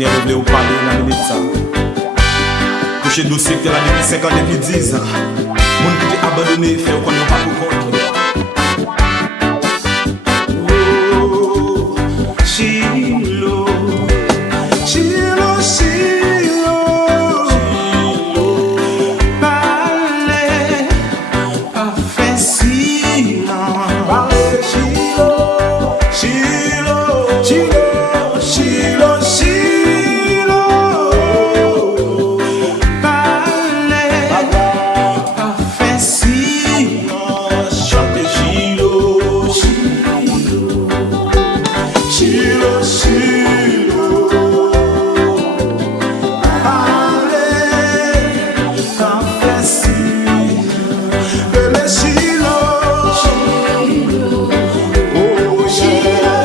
Seigneur, je voulais vous parler dans la minute ça. Coucher dossier que la depuis 5 ans, depuis 10 ans. Moun qui t'est abandonné, fait qu'on n'a pas pour compte. Oh, Chilo, Chilo, Chilo, parlez, pas fait si non. Parlez, Chilo, Chilo, Chilo, Chilo, Chilo, parlez, pas fait si non. Chante Chilo, Chilo, Chilo, Chilo, parlez, pas fait si bébé Chilo, oh yeah,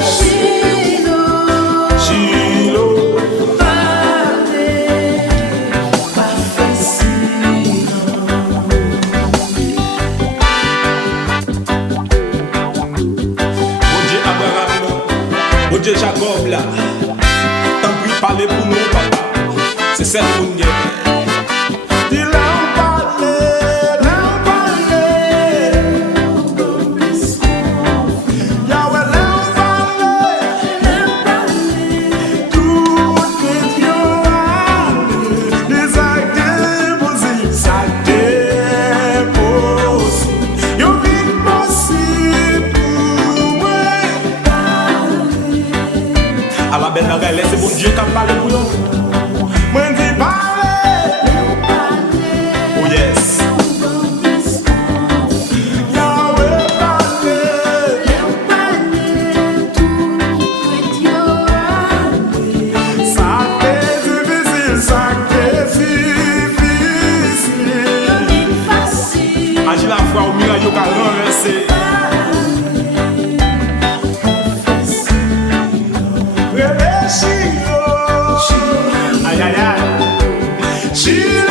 Chilo, parlez, pas fait si Bon Dieu Abraham, bon Dieu Jacob là, tant pis parler pour nous papa, c'est celle qu'on gagne. Dis là on parle, Yahweh là on parle, tout est Yahweh, les actes possibles, ça dépose, yo vit possible pour moi. À la belle bagaille, c'est bon Dieu qui a parlé pour nous. Moi dis parler, oh yes. Yahweh parler, ça t'est difficile, ça t'est difficile. Agis la foi au miracle, yo ka renverser. Bébé Chilo, aïe aïe aïe, Chilo.